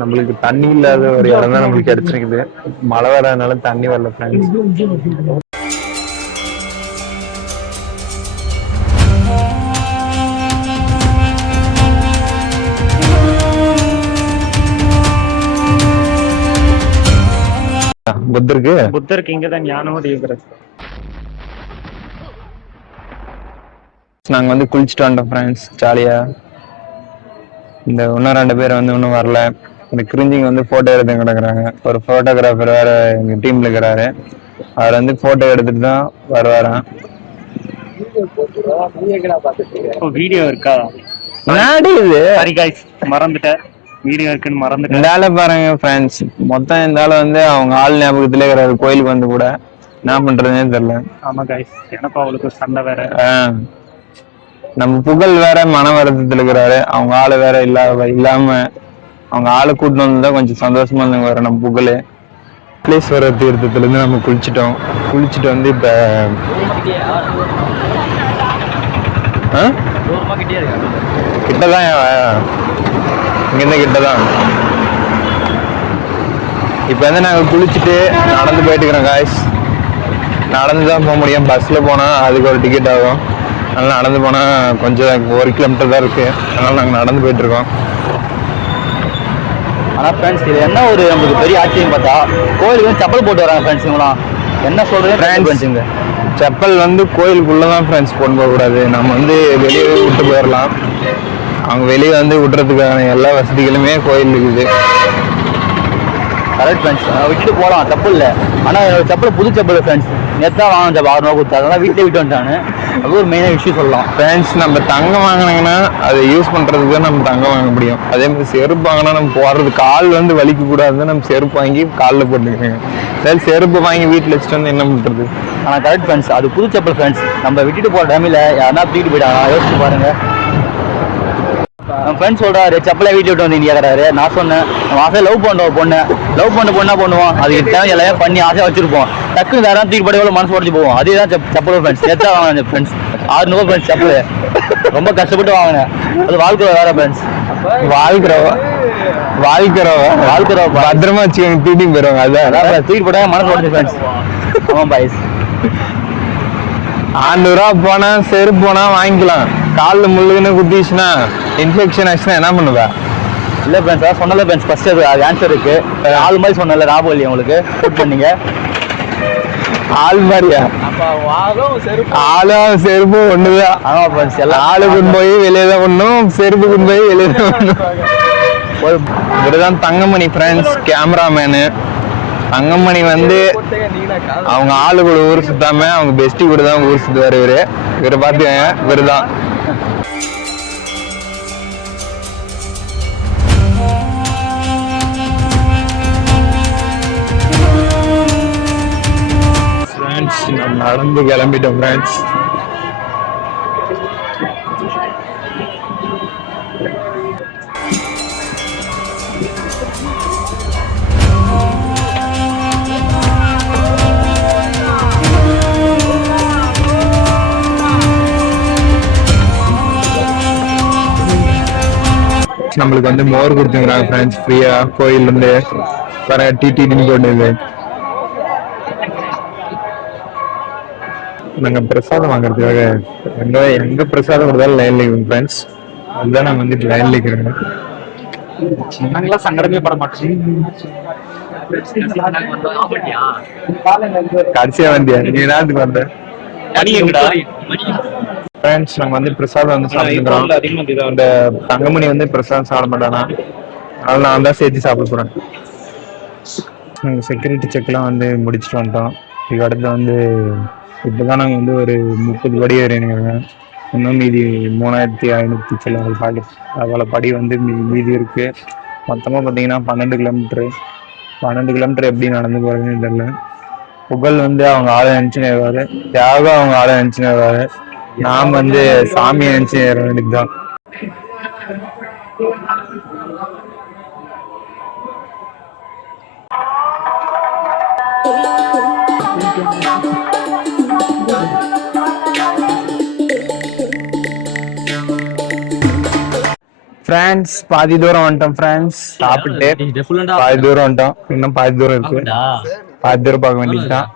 நம்மளுக்கு தண்ணி இல்லாத ஒரு இடம் தான் நம்மளுக்கு கிடைச்சிருக்குது. மழை வராதனால தண்ணி வரல ஃப்ரெண்ட்ஸ். புத்தருக்கு இங்கதான் ஞானமும் இருக்கிறது. நாங்க வந்து குளிச்சுட்டு வந்தோம் ஃப்ரெண்ட்ஸ் ஜாலியா. இந்த இன்னும் 2 பேர் வந்து இன்னும் வரல. இந்த கிரிஞ்சிங் வந்து போட்டோ எடுத்து கிடக்குறாங்க. ஒரு போட்டோகிராஃபர் வேற எங்க டீம்ல இருக்கிறாரு. அவர் வந்து போட்டோ எடுத்துட்டு தான் வருவாராம். வீடியோ இருக்கா மறந்துட்டேன். வீடியோ இருக்குன்னு மறந்துட்டேன். இந்த ஆளை பாருங்க ஃப்ரெண்ட்ஸ். மொத்தம் இந்த ஆளை வந்து அவங்க ஆள் ஞாபகத்திலே இருக்கிறாரு. கோயிலுக்கு வந்து கூட என்ன பண்றதுன்னே தெரியல. ஆமா கைஸ், எனக்கு அவளுக்கு சண்டை வேற. நம்ம புகழ் வேற மன வருத்தத்துல இருக்கிறாரு. அவங்க ஆளு வேற இல்லாம அவங்க ஆளை கூட்டிட்டு வந்துதான் கொஞ்சம் சந்தோஷமா இருந்தாங்க வேற. நம்ம புகழ் பிளேஸ்வர தீர்த்தத்துல இருந்து நம்ம குளிச்சுட்டு வந்து இப்ப கிட்டதான் இங்கிருந்து கிட்டதான். இப்ப வந்து நாங்க குளிச்சுட்டு நடந்து போயிட்டு இருக்கிறோம் காய்ஸ். நடந்துதான் போக முடியும். பஸ்ல போனா அதுக்கு ஒரு டிக்கெட் ஆகும். அதனால நடந்து போனா கொஞ்சம் 1 கிலோமீட்டர் தான் இருக்கு. அதனால நாங்க நடந்து போயிட்டு இருக்கோம். ஆனா ஃப்ரெண்ட்ஸ் இது என்ன ஒரு நமக்கு பெரிய ஆச்சரியம் பார்த்தா, கோயிலுக்கு வந்து செப்பல் போட்டு வராங்க ஃப்ரெண்ட்ஸ். இவங்களாம் என்ன சொல்றது ஃப்ரெண்ட்ஸுங்க, செப்பல் வந்து கோயிலுக்குள்ளதான் ஃப்ரெண்ட்ஸ் கொண்டு போக கூடாது. நம்ம வந்து வெளியே விட்டு போயிடலாம். அவங்க வெளியே வந்து விடுறதுக்கான எல்லா வசதிகளுமே கோயில் இருக்குது. கரெக்ட் ஃப்ரெண்ட்ஸ், விட்டுட்டு போகலாம், தப்பு இல்லை. ஆனால் என்னோட செப்பல் புது செப்பல் ஃப்ரெண்ட்ஸ். நேற்று வாங்க செப்பல் 6 ரூபா கொடுத்தா, அதெல்லாம் வீட்டிலே விட்டு வந்துட்டானு. அது ஒரு மெயினாக இஷ்யூ சொல்லலாம் ஃப்ரெண்ட்ஸ். நம்ம தங்கம் வாங்கினாங்கன்னா அதை யூஸ் பண்ணுறதுக்கு தான் நம்ம தங்கம் வாங்க முடியும். அதே மாதிரி செருப்பு வாங்கினா நம்ம போடுறது கால் வந்து வலிக்க கூடாதுன்னு நம்ம செருப்பு வாங்கி காலில் போட்டுக்கோங்க. சரி, செருப்பு வாங்கி வீட்டில் வச்சுட்டு வந்து என்ன பண்ணுறது. ஆனால் கரெக்ட் ஃப்ரெண்ட்ஸ், அது புது செப்பல் ஃப்ரெண்ட்ஸ். நம்ம விட்டுட்டு போகிற டைமில் யாருன்னா தூக்கிட்டு போயிட்டாங்க. யோசிச்சு பாருங்க. என் ஃப்ரெண்ட்ஸ் சொல்றாரு செப்பலை வீட்டு விட்டு வந்து கேட்கறாரு. நான் சொன்னேன், நம்ம ஆசையை லவ் பண்ணுவோம் பொண்ணு. லவ் பண்ண பொண்ணா பண்ணுவோம், அதுக்கு தேவை எல்லாமே பண்ணி ஆசையாக வச்சிருப்போம். டக்குன்னு வேற தூக்கி படி மனசு உடச்சு போவோம். அதே தான் செப்பல் ஃப்ரெண்ட்ஸ். எத்தா வாங்கினேன் ஃப்ரெண்ட்ஸ், 600 ஃப்ரெண்ட்ஸ் செப்பல். ரொம்ப கஷ்டப்பட்டு வாங்கினேன். அது வாழ்க்கை வேற ஃப்ரெண்ட்ஸ். வாழ்க்கிறவ பத்திரமா வச்சுக்கோங்க, தூக்கி போயிருவாங்க. அதான் தூக்கி போட்டாங்க மனசு உடச்சு ஃப்ரெண்ட்ஸ். ஆமா பாய்ஸ், 600 ரூபா போனா செருப்பு போனா வாங்கிக்கலாம். காலில் முள்ளுன்னு குத்திச்சுன்னா இன்ஃபெக்ஷன் ஆச்சுன்னா என்ன பண்ணுவா? இல்லை ஃப்ரெண்ட்ஸ், அதான் சொன்னல ஃப்ரெண்ட்ஸ். ஃபர்ஸ்ட் அது ஆன்சர் இருக்கு. 4 மாதிரி சொன்னல, ஞாபகம் இல்லையா உங்களுக்கு? கூட் பண்ணீங்க 4 மாதிரியா? ஆளும் செருப்பும் ஒண்ணுதான். ஆமா ஃப்ரெண்ட்ஸ், எல்லாம் ஆளு கொண்டு போய் வெளியே தான் ஒண்ணும், செருப்பு கொண்டு போய் வெளியே தான் ஒண்ணும். இவருதான் தங்கமணி ஃப்ரெண்ட்ஸ், கேமராமேனு. தங்கமணி வந்து அவங்க ஆளு கூட ஊர் சுத்தாம அவங்க பெஸ்டி கூட தான் ஊர் சுத்துவாரு. இவரை பாத்துக்கங்க, இவருதான். நம்ம நடந்து கிளம்பிட்டோம் ஃப்ரெண்ட்ஸ். நம்மளுக்கு வந்து மோர் கொடுத்துங்கிறாங்க ஃப்ரெண்ட்ஸ் ஃப்ரீயா. கோயில் இருந்து வர டிடின்னு போட்டது. நாங்க பிரசாதம் வாங்குறதுக்காக எங்க பிரசாதம் கொடுத்தாலும் லைன்ல இருக்கிறோம் ஃப்ரெண்ட்ஸ். அதுதான் நாங்க வந்து லைன்ல இருக்கிறோம். நாங்களாம் சங்கடமே பட மாட்டோம். கடைசியா வந்தியா? நீ நேரத்துக்கு வந்த ஃப்ரெண்ட்ஸ். நாங்க வந்து பிரசாதம் வந்து சாப்பிட்டுக்கிறோம். இந்த தங்கமணி வந்து பிரசாதம் சாப்பிட மாட்டானா, அதனால நான் தான் சேர்த்து சாப்பிட போறேன். நாங்க செக்யூரிட்டி செக்லாம் வந்து முடிச்சுட்டு வந்துட்டோம். இதுக்கு அடுத்து வந்து இப்போதான் நாங்கள் வந்து ஒரு 30 படி ஏறினுங்க. இன்னும் மீதி 3500 சில படி, அவ்வளோ படி வந்து மீதி இருக்கு. மொத்தமாக பார்த்தீங்கன்னா 12 கிலோமீட்டரு. 12 கிலோமீட்டர் எப்படி நடந்து போறதுன்னு தெரியல. புகழ் வந்து அவங்க ஆளை நினைச்சுன்னு வருவாரு, தியாகம் அவங்க ஆளை நினைச்சுன்னு வருவாரு. நாம் வந்து சாமியை நினைச்சு ஏற வேண்டியதுதான். ஃப்ரெண்ட்ஸ் பாதி தூரம் வந்துட்டோம் ஃப்ரெண்ட்ஸ். சாப்பிட்டு பாதி தூரம் வந்துட்டோம். இன்னும் பாதி தூரம் இருக்கு. பாதி தூரம் பார்க்க வேண்டியதுதான்.